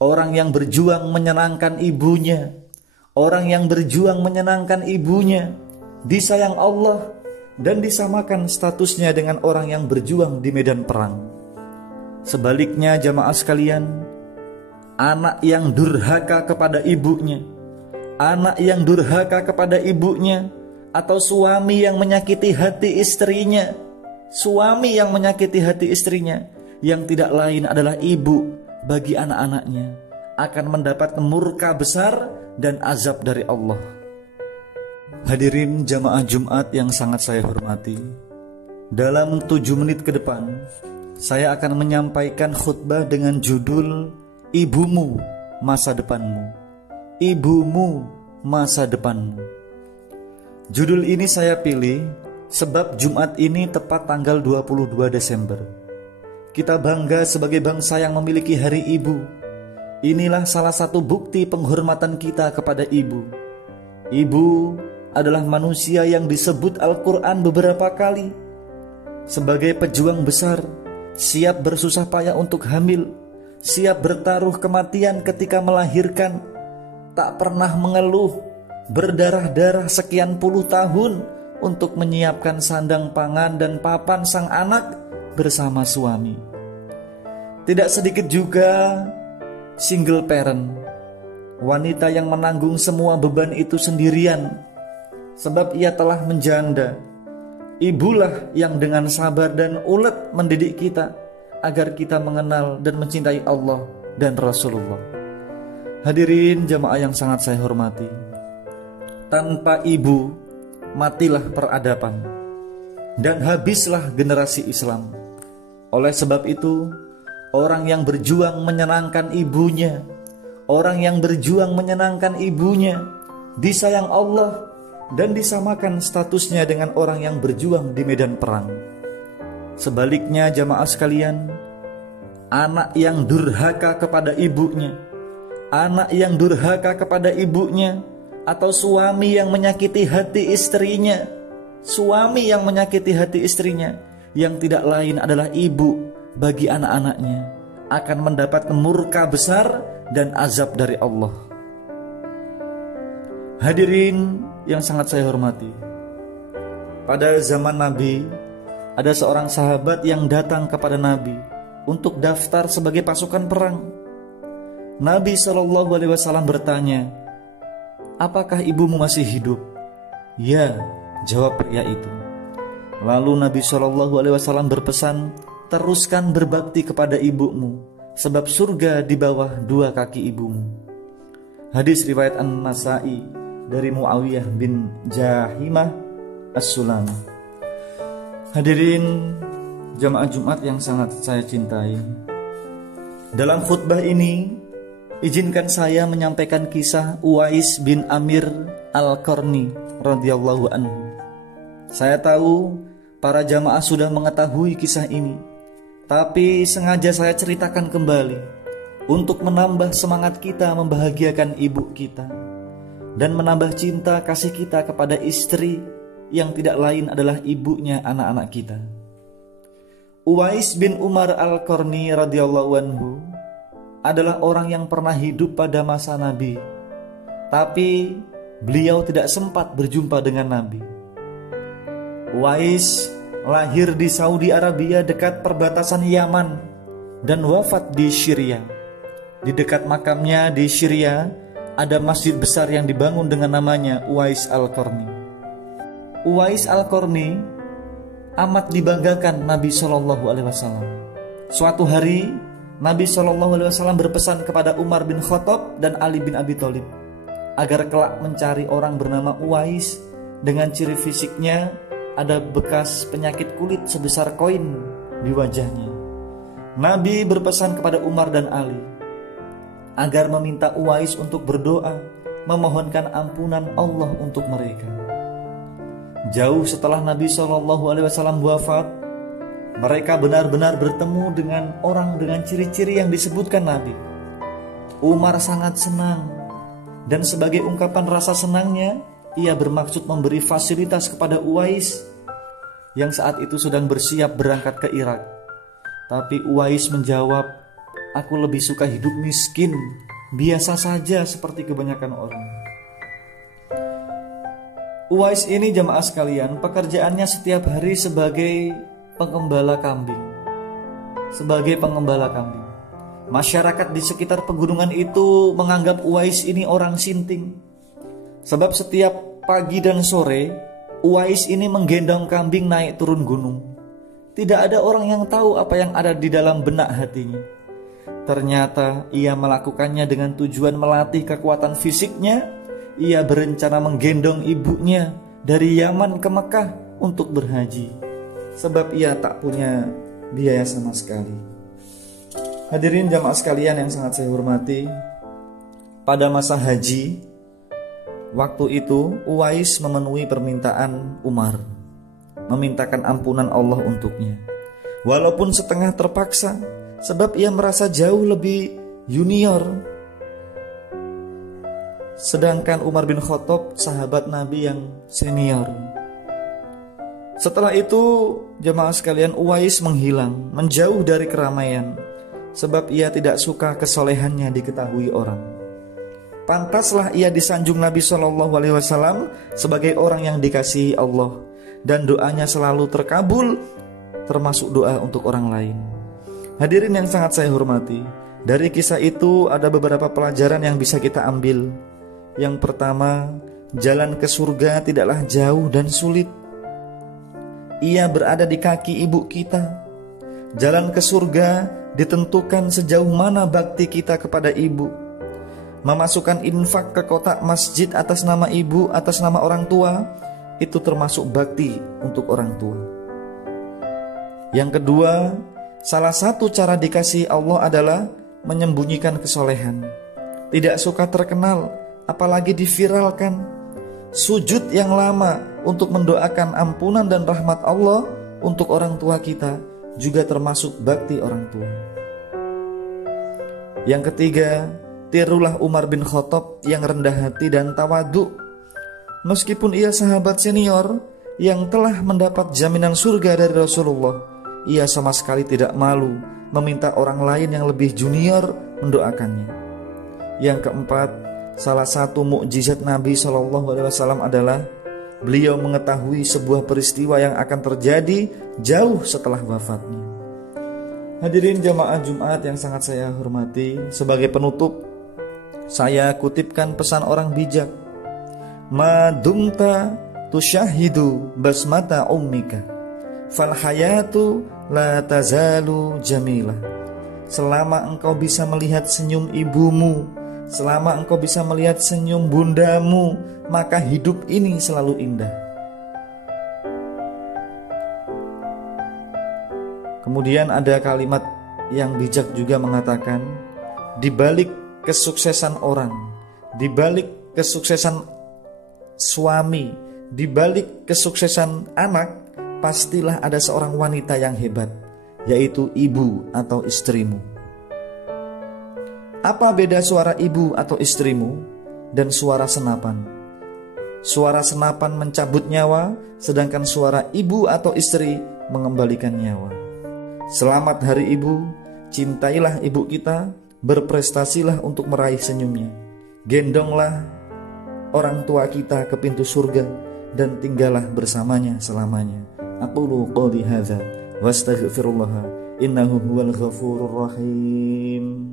orang yang berjuang menyenangkan ibunya, orang yang berjuang menyenangkan ibunya, disayang Allah dan disamakan statusnya dengan orang yang berjuang di medan perang. Sebaliknya jamaah sekalian, anak yang durhaka kepada ibunya, anak yang durhaka kepada ibunya, atau suami yang menyakiti hati istrinya, suami yang menyakiti hati istrinya, yang tidak lain adalah ibu bagi anak-anaknya, akan mendapat murka besar dan azab dari Allah. Hadirin jamaah Jumat yang sangat saya hormati, dalam 7 menit ke depan saya akan menyampaikan khutbah dengan judul Ibumu Masa Depanmu. Ibumu Masa Depanmu. Judul ini saya pilih sebab Jumat ini tepat tanggal 22 Desember. Kita bangga sebagai bangsa yang memiliki hari ibu. Inilah salah satu bukti penghormatan kita kepada ibu. Ibu adalah manusia yang disebut Al-Quran beberapa kali sebagai pejuang besar, siap bersusah payah untuk hamil, siap bertaruh kematian ketika melahirkan, tak pernah mengeluh, berdarah-darah sekian puluh tahun untuk menyiapkan sandang pangan dan papan sang anak bersama suami. Tidak sedikit juga single parent, wanita yang menanggung semua beban itu sendirian, sebab ia telah menjanda. Ibulah yang dengan sabar dan ulet mendidik kita agar kita mengenal dan mencintai Allah dan Rasulullah. Hadirin jamaah yang sangat saya hormati, tanpa ibu matilah peradaban dan habislah generasi Islam. Oleh sebab itu, orang yang berjuang menyenangkan ibunya, orang yang berjuang menyenangkan ibunya, disayang Allah dan disamakan statusnya dengan orang yang berjuang di medan perang. Sebaliknya jamaah sekalian, anak yang durhaka kepada ibunya, anak yang durhaka kepada ibunya, atau suami yang menyakiti hati istrinya, suami yang menyakiti hati istrinya, yang tidak lain adalah ibu bagi anak-anaknya, akan mendapat murka besar dan azab dari Allah. Hadirin yang sangat saya hormati, pada zaman Nabi ada seorang sahabat yang datang kepada Nabi untuk daftar sebagai pasukan perang. Nabi SAW bertanya, "Apakah ibumu masih hidup?" "Ya," jawab pria itu. Lalu Nabi SAW berpesan, "Teruskan berbakti kepada ibumu, sebab surga di bawah 2 kaki ibumu." Hadis riwayat An-Nasa'i dari Muawiyah bin Jahimah As-Sulami. Hadirin jamaah Jumat yang sangat saya cintai, dalam khutbah ini izinkan saya menyampaikan kisah Uwais bin Amir Al-Qarni radhiyallahu anhu. Saya tahu para jamaah sudah mengetahui kisah ini, tapi sengaja saya ceritakan kembali untuk menambah semangat kita membahagiakan ibu kita dan menambah cinta kasih kita kepada istri yang tidak lain adalah ibunya anak-anak kita. Uwais bin Umar Al-Qarni radhiyallahu anhu adalah orang yang pernah hidup pada masa Nabi, tapi beliau tidak sempat berjumpa dengan Nabi. Uwais lahir di Saudi Arabia dekat perbatasan Yaman dan wafat di Syria. Di dekat makamnya di Syria ada masjid besar yang dibangun dengan namanya Uwais Al-Qarni. Uwais Al-Qarni amat dibanggakan Nabi SAW. Suatu hari Nabi SAW berpesan kepada Umar bin Khattab dan Ali bin Abi Thalib agar kelak mencari orang bernama Uwais dengan ciri fisiknya ada bekas penyakit kulit sebesar koin di wajahnya. Nabi berpesan kepada Umar dan Ali agar meminta Uwais untuk berdoa, memohonkan ampunan Allah untuk mereka. Jauh setelah Nabi SAW wafat, mereka benar-benar bertemu dengan orang dengan ciri-ciri yang disebutkan Nabi. Umar sangat senang, dan sebagai ungkapan rasa senangnya, ia bermaksud memberi fasilitas kepada Uwais yang saat itu sedang bersiap berangkat ke Irak. Tapi Uwais menjawab, Aku lebih suka hidup miskin, biasa saja seperti kebanyakan orang. Uwais ini jamaah sekalian, pekerjaannya setiap hari sebagai pengembala kambing. Masyarakat di sekitar pegunungan itu menganggap Uwais ini orang sinting. Sebab setiap pagi dan sore, Uwais ini menggendong kambing naik turun gunung. Tidak ada orang yang tahu apa yang ada di dalam benak hatinya. Ternyata ia melakukannya dengan tujuan melatih kekuatan fisiknya. Ia berencana menggendong ibunya dari Yaman ke Mekah untuk berhaji, sebab ia tak punya biaya sama sekali. Hadirin jamaah sekalian yang sangat saya hormati, pada masa haji, waktu itu Uwais memenuhi permintaan Umar, memintakan ampunan Allah untuknya. Walaupun setengah terpaksa, sebab ia merasa jauh lebih junior. Sedangkan Umar bin Khattab sahabat Nabi yang senior. Setelah itu jemaah sekalian, Uwais menghilang, menjauh dari keramaian, sebab ia tidak suka kesolehannya diketahui orang. Pantaslah ia disanjung Nabi SAW sebagai orang yang dikasihi Allah, dan doanya selalu terkabul, termasuk doa untuk orang lain. Hadirin yang sangat saya hormati, dari kisah itu ada beberapa pelajaran yang bisa kita ambil. Yang pertama, jalan ke surga tidaklah jauh dan sulit. Ia berada di kaki ibu kita. Jalan ke surga ditentukan sejauh mana bakti kita kepada ibu. Memasukkan infak ke kotak masjid atas nama ibu, atas nama orang tua, itu termasuk bakti untuk orang tua. Yang kedua, salah satu cara dikasihi Allah adalah menyembunyikan kesolehan. Tidak suka terkenal, apalagi diviralkan. Sujud yang lama untuk mendoakan ampunan dan rahmat Allah untuk orang tua kita juga termasuk bakti orang tua. Yang ketiga, tirulah Umar bin Khattab yang rendah hati dan tawadu. Meskipun ia sahabat senior yang telah mendapat jaminan surga dari Rasulullah, ia sama sekali tidak malu meminta orang lain yang lebih junior mendoakannya. Yang keempat, salah satu mukjizat Nabi SAW adalah beliau mengetahui sebuah peristiwa yang akan terjadi jauh setelah wafatnya. Hadirin jamaah Jumat yang sangat saya hormati, sebagai penutup saya kutipkan pesan orang bijak. Ma dumta tusyahidu basmata ummika fal hayatu la tazalu jamilah. Selama engkau bisa melihat senyum ibumu, selama engkau bisa melihat senyum bundamu, maka hidup ini selalu indah. Kemudian ada kalimat yang bijak juga mengatakan, di balik kesuksesan orang, di balik kesuksesan suami, di balik kesuksesan anak, pastilah ada seorang wanita yang hebat, yaitu ibu atau istrimu. Apa beda suara ibu atau istrimu dan suara senapan? Suara senapan mencabut nyawa, sedangkan suara ibu atau istri mengembalikan nyawa. Selamat Hari Ibu, cintailah ibu kita, berprestasilah untuk meraih senyumnya. Gendonglah orang tua kita ke pintu surga dan tinggallah bersamanya selamanya. Aqulu qouli hadza wastaghfirullah innahu huwal ghafurur rahim.